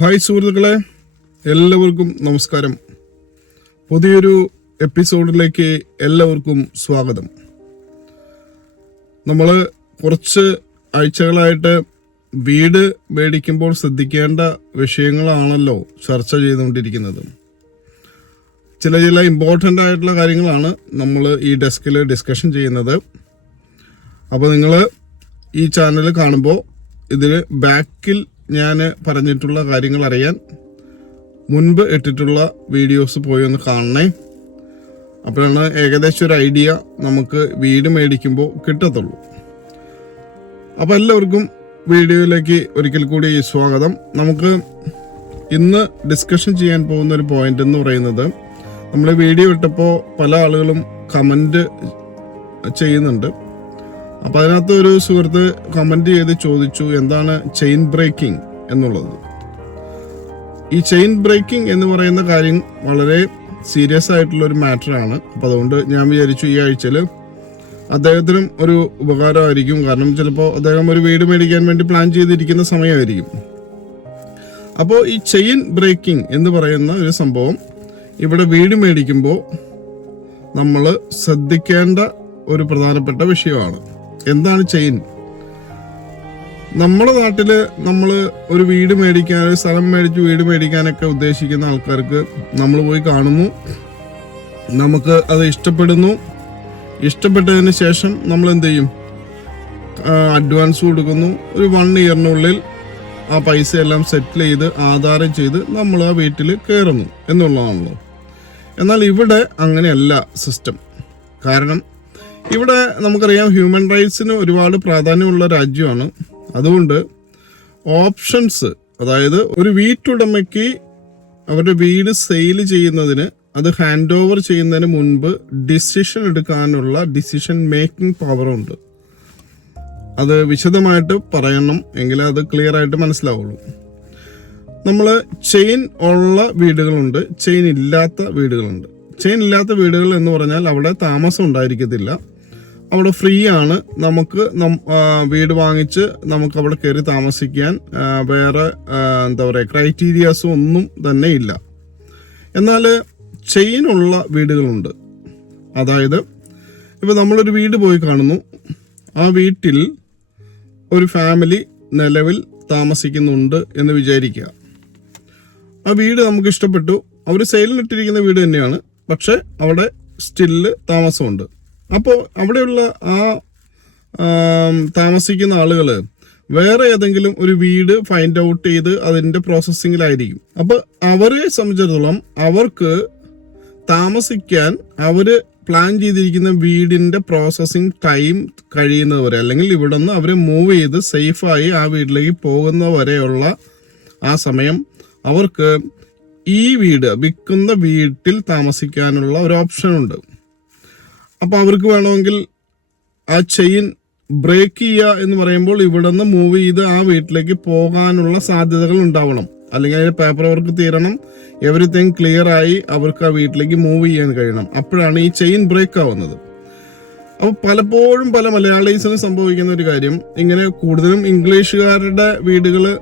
Hi സുഹൃത്തുക്കളെ എല്ലാവർക്കും നമസ്കാരം. പുതിയൊരു എപ്പിസോഡിലേക്ക് എല്ലാവർക്കും സ്വാഗതം. നമ്മൾ കുറച്ച് ആഴ്ചകളായിട്ട് വീട് മേടിക്കുമ്പോൾ ശ്രദ്ധിക്കേണ്ട വിഷയങ്ങളാണല്ലോ ചർച്ച ചെയ്തുകൊണ്ടിരിക്കുന്നത്. ചില ചില ഇമ്പോർട്ടന്റ് ആയിട്ടുള്ള കാര്യങ്ങളാണ് നമ്മൾ ഈ ഡെസ്കിൽ ഡിസ്കഷൻ ചെയ്യുന്നത്. അപ്പോൾ നിങ്ങൾ ഈ ചാനൽ കാണുമ്പോൾ ഇതിൽ ബാക്കിൽ ഞാൻ പറഞ്ഞിട്ടുള്ള കാര്യങ്ങൾ അറിയാൻ മുൻപ് ഇട്ടിട്ടുള്ള വീഡിയോസ് പോയി ഒന്ന് കാണണേ. അപ്പോഴാണ് ഏകദേശം ഒരു ഐഡിയ നമുക്ക് വീട് മേടിക്കുമ്പോൾ കിട്ടത്തുള്ളൂ. അപ്പോൾ എല്ലാവർക്കും വീഡിയോയിലേക്ക് ഒരിക്കൽ കൂടി സ്വാഗതം. നമുക്ക് ഇന്ന് ഡിസ്കഷൻ ചെയ്യാൻ പോകുന്ന ഒരു പോയിന്റ് എന്ന് പറയുന്നത് നമ്മൾ വീഡിയോ ഇട്ടപ്പോൾ പല ആളുകളും കമന്റ് ചെയ്യുന്നുണ്ട്. അപ്പോൾ അതിനകത്ത് ഒരു സുഹൃത്ത് കമന്റ് ചെയ്ത് ചോദിച്ചു എന്താണ് ചെയിൻ ബ്രേക്കിംഗ് എന്നുള്ളത്? ഈ ചെയിൻ ബ്രേക്കിംഗ് എന്ന് പറയുന്ന കാര്യം വളരെ സീരിയസ് ആയിട്ടുള്ള ഒരു മാറ്ററാണ് അപ്പോൾ അതുകൊണ്ട് ഞാൻ വിചാരിച്ചു ഈ ആഴ്ചയിൽ അദ്ദേഹത്തിനും ഒരു ഉപകാരമായിരിക്കും. കാരണം ചിലപ്പോൾ അദ്ദേഹം ഒരു വീട് മേടിക്കാൻ വേണ്ടി പ്ലാൻ ചെയ്തിരിക്കുന്ന സമയമായിരിക്കും. അപ്പോൾ ഈ ചെയിൻ ബ്രേക്കിംഗ് എന്ന് പറയുന്ന ഒരു സംഭവം ഇവിടെ വീട് മേടിക്കുമ്പോൾ നമ്മൾ ശ്രദ്ധിക്കേണ്ട ഒരു പ്രധാനപ്പെട്ട വിഷയമാണ്. എന്താണ് ചെയിൻ? നമ്മുടെ നാട്ടിൽ നമ്മൾ ഒരു വീട് മേടിക്കാൻ ഒരു സ്ഥലം മേടിച്ച് വീട് മേടിക്കാനൊക്കെ ഉദ്ദേശിക്കുന്ന ആൾക്കാർക്ക് നമ്മൾ പോയി കാണുന്നു. നമുക്ക് അത് ഇഷ്ടപ്പെടുന്നു. ഇഷ്ടപ്പെട്ടതിന് ശേഷം നമ്മൾ എന്ത് ചെയ്യും? അഡ്വാൻസ് കൊടുക്കുന്നു. ഒരു വൺ ഇയറിനുള്ളിൽ ആ പൈസ എല്ലാം സെറ്റിൽ ചെയ്ത് ആധാരം ചെയ്ത് നമ്മൾ ആ വീട്ടിൽ കയറുന്നു എന്നുള്ളതാണല്ലോ എന്നാൽ ഇവിടെ അങ്ങനെയല്ല സിസ്റ്റം. കാരണം ഇവിടെ നമുക്കറിയാം ഹ്യൂമൻ റൈറ്റ്സിന് ഒരുപാട് പ്രാധാന്യമുള്ള രാജ്യമാണ്. അതുകൊണ്ട് ഓപ്ഷൻസ് അതായത് ഒരു വീട്ടുടമയ്ക്ക് അവരുടെ വീട് സെയിൽ ചെയ്യുന്നതിന് അത് ഹാൻഡ് ഓവർ ചെയ്യുന്നതിന് മുൻപ് ഡിസിഷൻ എടുക്കാനുള്ള ഡിസിഷൻ മേക്കിംഗ് പവറുണ്ട് അത് വിശദമായിട്ട് പറയണം എങ്കിലേ അത് ക്ലിയർ ആയിട്ട് മനസ്സിലാവുള്ളൂ. നമ്മൾ ചെയിൻ ഉള്ള വീടുകളുണ്ട് ചെയിൻ ഇല്ലാത്ത വീടുകളുണ്ട്. ചെയിൻ ഇല്ലാത്ത വീടുകൾ എന്ന് പറഞ്ഞാൽ അവിടെ താമസം ഉണ്ടായിരിക്കത്തില്ല. അവിടെ ഫ്രീ ആണ്. നമുക്ക് വീട് വാങ്ങിച്ച് നമുക്ക് അവിടെ കയറി താമസിക്കാൻ വേറെ എന്താ പറയുക ക്രൈറ്റീരിയാസും ഒന്നും തന്നെ ഇല്ല. എന്നാൽ ചെയിനുള്ള വീടുകളുണ്ട്. അതായത് ഇപ്പം നമ്മളൊരു വീട് പോയി കാണുന്നു. ആ വീട്ടിൽ ഒരു ഫാമിലി നിലവിൽ താമസിക്കുന്നുണ്ട് എന്ന് വിചാരിക്കുക. ആ വീട് നമുക്ക് ഇഷ്ടപ്പെട്ടു. അവർ സെയിലിനിട്ടിരിക്കുന്ന വീട് തന്നെയാണ്. പക്ഷെ അവിടെ സ്റ്റില്ല് താമസമുണ്ട്. അപ്പോൾ അവിടെയുള്ള ആ താമസിക്കുന്ന ആളുകൾ വേറെ ഏതെങ്കിലും ഒരു വീട് ഫൈൻഡ് ഔട്ട് ചെയ്ത് അതിന്റെ പ്രോസസ്സിങ്ങിലായിരിക്കും അപ്പോൾ അവരെ സംബന്ധിച്ചിടത്തോളം അവർക്ക് താമസിക്കാൻ അവർ പ്ലാൻ ചെയ്തിരിക്കുന്ന വീടിന്റെ പ്രോസസ്സിങ് ടൈം കഴിയുന്നവരെ അല്ലെങ്കിൽ ഇവിടെ നിന്ന് അവർ മൂവ് ചെയ്ത് സേഫായി ആ വീട്ടിലേക്ക് പോകുന്ന വരെയുള്ള ആ സമയം അവർക്ക് ഈ വീട് വിൽക്കുന്ന വീട്ടിൽ താമസിക്കാനുള്ള ഒരു ഓപ്ഷൻ അപ്പൊ അവർക്ക് വേണമെങ്കിൽ ആ ചെയിൻ ബ്രേക്ക് ചെയ്യുക എന്ന് പറയുമ്പോൾ ഇവിടെ നിന്ന് മൂവ് ചെയ്ത് ആ വീട്ടിലേക്ക് പോകാനുള്ള സാധ്യതകൾ ഉണ്ടാവണം. അല്ലെങ്കിൽ അതിന്റെ പേപ്പർ വർക്ക് തീരണം. എവറിത്തിങ് ക്ലിയർ ആയി അവർക്ക് ആ വീട്ടിലേക്ക് മൂവ് ചെയ്യാൻ കഴിയണം. അപ്പോഴാണ് ഈ ചെയിൻ ബ്രേക്ക് ആവുന്നത്. അപ്പോൾ പലപ്പോഴും പല മലയാളീസിനും സംഭവിക്കുന്ന ഒരു കാര്യം ഇങ്ങനെ കൂടുതലും ഇംഗ്ലീഷുകാരുടെ വീടുകൾ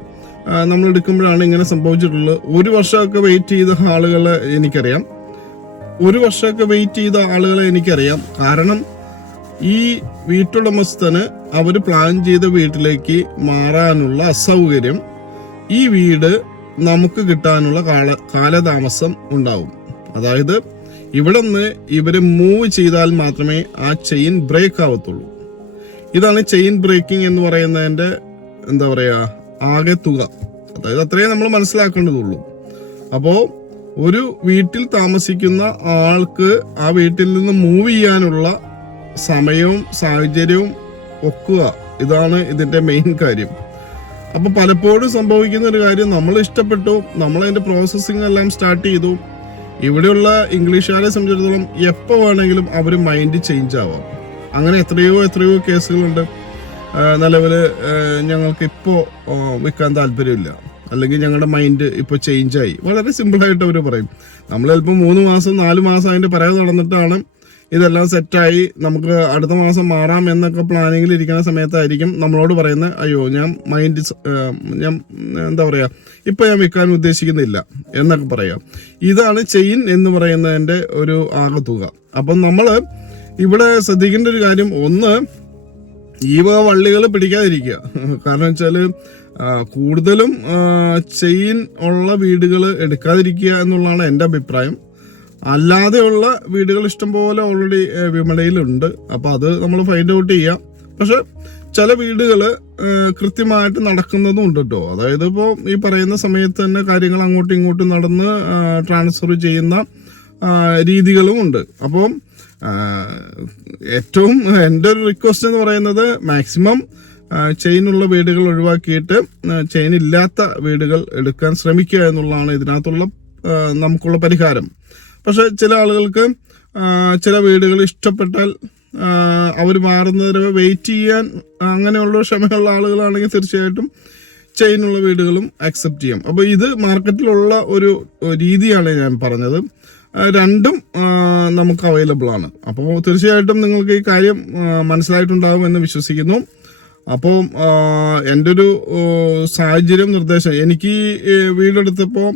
നമ്മൾ എടുക്കുമ്പോഴാണ് ഇങ്ങനെ സംഭവിച്ചിട്ടുള്ളത്. ഒരു വർഷമൊക്കെ വെയിറ്റ് ചെയ്ത ആളുകൾ എനിക്കറിയാം. ഒരു വർഷമൊക്കെ വെയിറ്റ് ചെയ്ത ആളുകളെ എനിക്കറിയാം. കാരണം ഈ വീട്ടുടമസ്ഥന് അവർ പ്ലാൻ ചെയ്ത വീട്ടിലേക്ക് മാറാനുള്ള അസൗകര്യം ഈ വീട് നമുക്ക് കിട്ടാനുള്ള കാല കാലതാമസം ഉണ്ടാവും. അതായത് ഇവിടെ നിന്ന് ഇവർ മൂവ് ചെയ്താൽ മാത്രമേ ആ ചെയിൻ ബ്രേക്ക് ആവത്തുള്ളൂ. ഇതാണ് ചെയിൻ ബ്രേക്കിംഗ് എന്ന് പറയുന്നതിന്റെ എന്താ പറയുക ആകെ തുക അതായത് അത്രയും നമ്മൾ മനസ്സിലാക്കേണ്ടതുള്ളൂ. അപ്പോ ഒരു വീട്ടിൽ താമസിക്കുന്ന ആൾക്ക് ആ വീട്ടിൽ നിന്ന് മൂവ് ചെയ്യാനുള്ള സമയവും സാഹചര്യവും ഒക്കുക. ഇതാണ് ഇതിന്റെ മെയിൻ കാര്യം. അപ്പൊ പലപ്പോഴും സംഭവിക്കുന്ന ഒരു കാര്യം നമ്മൾ ഇഷ്ടപ്പെട്ടു നമ്മൾ അതിന്റെ പ്രോസസ്സിംഗ് എല്ലാം സ്റ്റാർട്ട് ചെയ്തു. ഇവിടെയുള്ള ഇംഗ്ലീഷുകാരെ സംബന്ധിച്ചിടത്തോളം എപ്പോൾ വേണമെങ്കിലും അവർ മൈൻഡ് ചേഞ്ച് ആവാം. അങ്ങനെ എത്രയോ എത്രയോ കേസുകളുണ്ട് നിലവിൽ ഞങ്ങൾക്ക് ഇപ്പോൾ വിൽക്കാൻ താല്പര്യമില്ല. അല്ലെങ്കിൽ ഞങ്ങളുടെ മൈൻഡ് ഇപ്പോൾ ചേഞ്ച് ആയി. വളരെ സിമ്പിളായിട്ട് അവർ പറയും. നമ്മൾ ചിലപ്പോൾ മൂന്ന് മാസം നാല് മാസം അതിന്റെ പരാതി നടന്നിട്ടാണ് ഇതെല്ലാം സെറ്റായി നമുക്ക് അടുത്ത മാസം മാറാം എന്നൊക്കെ പ്ലാനിങ്ങിൽ ഇരിക്കുന്ന സമയത്തായിരിക്കും നമ്മളോട് പറയുന്നത് അയ്യോ ഞാൻ മൈൻഡ് ഞാൻ എന്താ പറയുക ഇപ്പം ഞാൻ വിൽക്കാൻ ഉദ്ദേശിക്കുന്നില്ല എന്നൊക്കെ പറയാം. ഇതാണ് ചെയിൻ എന്ന് പറയുന്നതിന്റെ ഒരു ആകത്തുക. അപ്പം നമ്മൾ ഇവിടെ ശ്രദ്ധിക്കേണ്ട ഒരു കാര്യം ഒന്ന് ഈ വക വള്ളികൾ പിടിക്കാതിരിക്കുക. കാരണം വെച്ചാൽ കൂടുതലും ചെയിൻ ഉള്ള വീടുകൾ എടുക്കാതിരിക്കുക എന്നുള്ളതാണ് എന്റെ അഭിപ്രായം. അല്ലാതെയുള്ള വീടുകൾ ഇഷ്ടംപോലെ ഓൾറെഡി വിമലയിലുണ്ട് അപ്പോൾ അത് നമ്മൾ ഫൈൻഡ് ഔട്ട് ചെയ്യാം. പക്ഷെ ചില വീടുകൾ കൃത്യമായിട്ട് നടക്കുന്നതും ഉണ്ട് കേട്ടോ അതായത് ഇപ്പോൾ ഈ പറയുന്ന സമയത്ത് തന്നെ കാര്യങ്ങൾ അങ്ങോട്ടും ഇങ്ങോട്ടും നടന്ന് ട്രാൻസ്ഫർ ചെയ്യുന്ന രീതികളും ഉണ്ട്. അപ്പം ഏറ്റവും എന്റെ ഒരു റിക്വസ്റ്റ് എന്ന് പറയുന്നത് മാക്സിമം ചെയിനുള്ള വീടുകൾ ഒഴിവാക്കിയിട്ട് ചെയിൻ ഇല്ലാത്ത വീടുകൾ എടുക്കാൻ ശ്രമിക്കുക എന്നുള്ളതാണ് ഇതിനകത്തുള്ള നമുക്കുള്ള പരിഹാരം. പക്ഷെ ചില ആളുകൾക്ക് ചില വീടുകൾ ഇഷ്ടപ്പെട്ടാൽ അവർ മാറുന്നതിന് വെയിറ്റ് ചെയ്യാൻ അങ്ങനെയുള്ള ക്ഷമയുള്ള ആളുകളാണെങ്കിൽ തീർച്ചയായിട്ടും ചെയിനുള്ള വീടുകളും അക്സെപ്റ്റ് ചെയ്യാം. അപ്പോൾ ഇത് മാർക്കറ്റിലുള്ള ഒരു രീതിയാണ് ഞാൻ പറഞ്ഞത്. രണ്ടും നമുക്ക് അവൈലബിൾ ആണ്. അപ്പോൾ തീർച്ചയായിട്ടും നിങ്ങൾക്ക് ഈ കാര്യം മനസ്സിലായിട്ടുണ്ടാകും എന്ന് വിശ്വസിക്കുന്നു. അപ്പോൾ എന്റെ ഒരു സാഹചര്യം നിർദ്ദേശം. എനിക്ക് വീടെടുത്തപ്പോൾ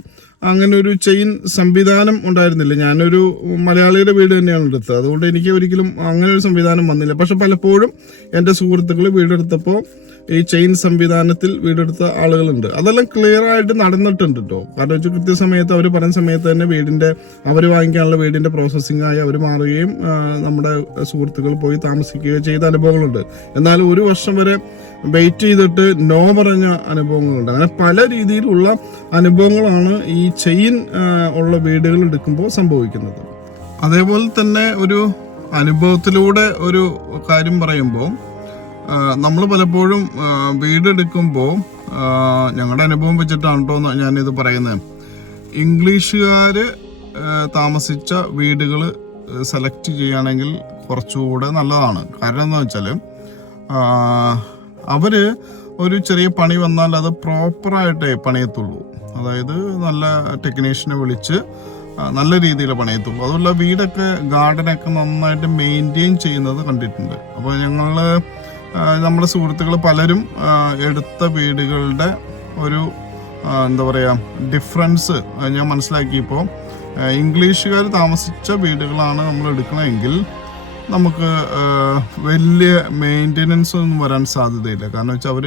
അങ്ങനെ ഒരു ചെയിൻ സംവിധാനം ഉണ്ടായിരുന്നില്ല. ഞാനൊരു മലയാളിയുടെ വീട് തന്നെയാണ് എടുത്തത്. അതുകൊണ്ട് എനിക്ക് ഒരിക്കലും അങ്ങനെ ഒരു സംവിധാനം വന്നില്ല. പക്ഷെ പലപ്പോഴും എന്റെ സുഹൃത്തുക്കൾ വീടെടുത്തപ്പോൾ ഈ ചെയിൻ സംവിധാനത്തിൽ വീടെടുത്ത ആളുകളുണ്ട്. അതെല്ലാം ക്ലിയർ ആയിട്ട് നടന്നിട്ടുണ്ട് കേട്ടോ കാരണം വെച്ചാൽ കൃത്യസമയത്ത് അവർ പറഞ്ഞ സമയത്ത് തന്നെ വീടിന്റെ അവർ വാങ്ങിക്കാനുള്ള വീടിന്റെ പ്രോസസ്സിംഗ് ആയി അവർ മാറുകയും നമ്മുടെ സുഹൃത്തുക്കൾ പോയി താമസിക്കുകയോ ചെയ്ത അനുഭവങ്ങളുണ്ട്. എന്നാൽ ഒരു വർഷം വരെ വെയിറ്റ് ചെയ്തിട്ട് നോ പറഞ്ഞ അനുഭവങ്ങളുണ്ട്. അങ്ങനെ പല രീതിയിലുള്ള അനുഭവങ്ങളാണ് ഈ ചെയിൻ ഉള്ള വീടുകൾ എടുക്കുമ്പോൾ സംഭവിക്കുന്നത്. അതേപോലെ തന്നെ ഒരു അനുഭവത്തിലൂടെ ഒരു കാര്യം പറയുമ്പോൾ നമ്മൾ പലപ്പോഴും വീടെടുക്കുമ്പോൾ ഞങ്ങളുടെ അനുഭവം വെച്ചിട്ടാണ് കേട്ടോ ഞാനിത് പറയുന്നത് ഇംഗ്ലീഷുകാർ താമസിച്ച വീടുകൾ സെലക്ട് ചെയ്യുകയാണെങ്കിൽ കുറച്ചുകൂടെ നല്ലതാണ്. കാരണം എന്താ വെച്ചാൽ അവർ ഒരു ചെറിയ പണി വന്നാൽ അത് പ്രോപ്പറായിട്ടേ പണിയത്തുള്ളൂ. അതായത് നല്ല ടെക്നീഷ്യനെ വിളിച്ച് നല്ല രീതിയിൽ പണിയത്തുള്ളൂ. അതുപോലെ വീടൊക്കെ ഗാർഡനൊക്കെ നന്നായിട്ട് മെയിന്റെയിൻ ചെയ്യുന്നത് കണ്ടിട്ടുണ്ട്. അപ്പോൾ ഞങ്ങൾ നമ്മുടെ സുഹൃത്തുക്കൾ പലരും എടുത്ത വീടുകളുടെ ഒരു എന്താ പറയുക ഡിഫറൻസ് ഞാൻ മനസ്സിലാക്കിയപ്പോൾ ഇംഗ്ലീഷുകാർ താമസിച്ച വീടുകളാണ് നമ്മൾ എടുക്കണമെങ്കിൽ നമുക്ക് വലിയ മെയിന്റെനൻസ് ഒന്നും വരാൻ സാധ്യതയില്ല. കാരണം വെച്ചാൽ അവർ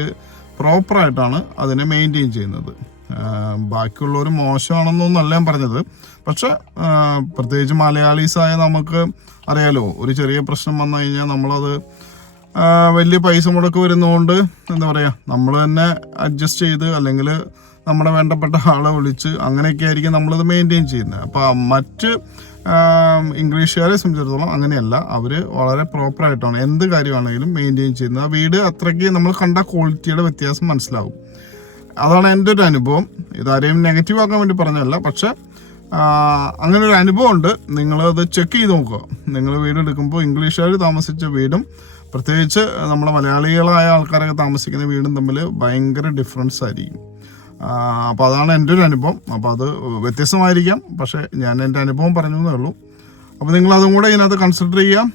പ്രോപ്പറായിട്ടാണ് അതിനെ മെയിന്റെയിൻ ചെയ്യുന്നത്. ബാക്കിയുള്ളവർ മോശമാണെന്നൊന്നല്ല ഞാൻ പറഞ്ഞത്. പക്ഷെ പ്രത്യേകിച്ച് മലയാളീസായ നമുക്ക് അറിയാലോ ഒരു ചെറിയ പ്രശ്നം വന്നു കഴിഞ്ഞാൽ നമ്മളത് വലിയ പൈസ മുടക്ക് വരുന്നതുകൊണ്ട് എന്താ പറയുക നമ്മൾ തന്നെ അഡ്ജസ്റ്റ് ചെയ്ത് അല്ലെങ്കിൽ നമ്മുടെ വേണ്ടപ്പെട്ട ആളെ വിളിച്ച് അങ്ങനെയൊക്കെ ആയിരിക്കും നമ്മളത് മെയിന്റെയിൻ ചെയ്യുന്നത്. അപ്പോൾ മറ്റ് ഇംഗ്ലീഷുകാരെ സംബന്ധിച്ചിടത്തോളം അങ്ങനെയല്ല. അവർ വളരെ പ്രോപ്പറായിട്ടാണ് എന്ത് കാര്യമാണെങ്കിലും മെയിന്റെയിൻ ചെയ്യുന്നത്. ആ വീട് അത്രയ്ക്ക് നമ്മൾ കണ്ട ക്വാളിറ്റിയുടെ വ്യത്യാസം മനസ്സിലാവും. അതാണ് എന്റെ ഒരു അനുഭവം. ഇതാരെയും നെഗറ്റീവ് ആക്കാൻ വേണ്ടി പറഞ്ഞതല്ല. പക്ഷേ അങ്ങനെ ഒരു അനുഭവം ഉണ്ട്. നിങ്ങളത് ചെക്ക് ചെയ്ത് നോക്കുക. നിങ്ങൾ വീട് എടുക്കുമ്പോൾ ഇംഗ്ലീഷുകാർ താമസിച്ച വീടും പ്രത്യേകിച്ച് നമ്മുടെ മലയാളികളായ ആൾക്കാരൊക്കെ താമസിക്കുന്ന വീടും തമ്മിൽ ഭയങ്കര ഡിഫറൻസ് ആയിരിക്കും. അപ്പോൾ അതാണ് എന്റെ ഒരു അനുഭവം. അപ്പോൾ അത് വ്യത്യസ്തമായിരിക്കാം. പക്ഷേ ഞാൻ എന്റെ അനുഭവം പറഞ്ഞു എന്നേ ഉള്ളൂ. അപ്പോൾ നിങ്ങൾ അതും കൂടെ ഇതിനകത്ത് കൺസിഡർ ചെയ്യാം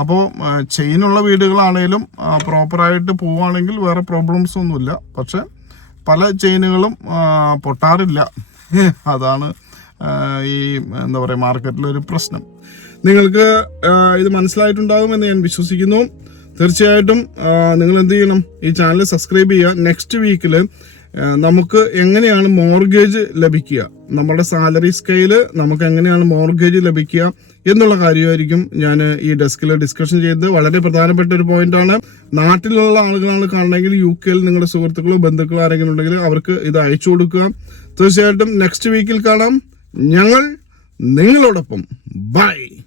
അപ്പോൾ ചെയിനുള്ള വീടുകളാണേലും പ്രോപ്പറായിട്ട് പോവുകയാണെങ്കിൽ വേറെ പ്രോബ്ലംസ് ഒന്നുമില്ല. പക്ഷേ പല ചെയിനുകളും പൊട്ടാറില്ല. അതാണ് ഈ എന്താ പറയുക മാർക്കറ്റിലൊരു പ്രശ്നം. നിങ്ങൾക്ക് ഇത് മനസ്സിലായിട്ടുണ്ടാകും എന്ന് ഞാൻ വിശ്വസിക്കുന്നു. തീർച്ചയായിട്ടും നിങ്ങൾ എന്ത് ചെയ്യണം? ഈ ചാനൽ സബ്സ്ക്രൈബ് ചെയ്യുക. നെക്സ്റ്റ് വീക്കിൽ നമുക്ക് എങ്ങനെയാണ് മോർഗേജ് ലഭിക്കുക? നമ്മുടെ സാലറി സ്കെയിൽ നമുക്ക് എങ്ങനെയാണ് മോർഗേജ് ലഭിക്കുക എന്നുള്ള കാര്യമായിരിക്കും ഞാൻ ഈ ഡെസ്കിൽ ഡിസ്കഷൻ ചെയ്തത്. വളരെ പ്രധാനപ്പെട്ട ഒരു പോയിന്റാണ് നാട്ടിലുള്ള ആളുകളാണ് കാണണമെങ്കിൽ യു കെയിൽ നിങ്ങളുടെ സുഹൃത്തുക്കളോ ബന്ധുക്കളോ ആരെങ്കിലും ഉണ്ടെങ്കിൽ അവർക്ക് ഇത് അയച്ചു കൊടുക്കുക. തീർച്ചയായിട്ടും നെക്സ്റ്റ് വീക്കിൽ കാണാം. ഞങ്ങൾ നിങ്ങളോടൊപ്പം. ബൈ.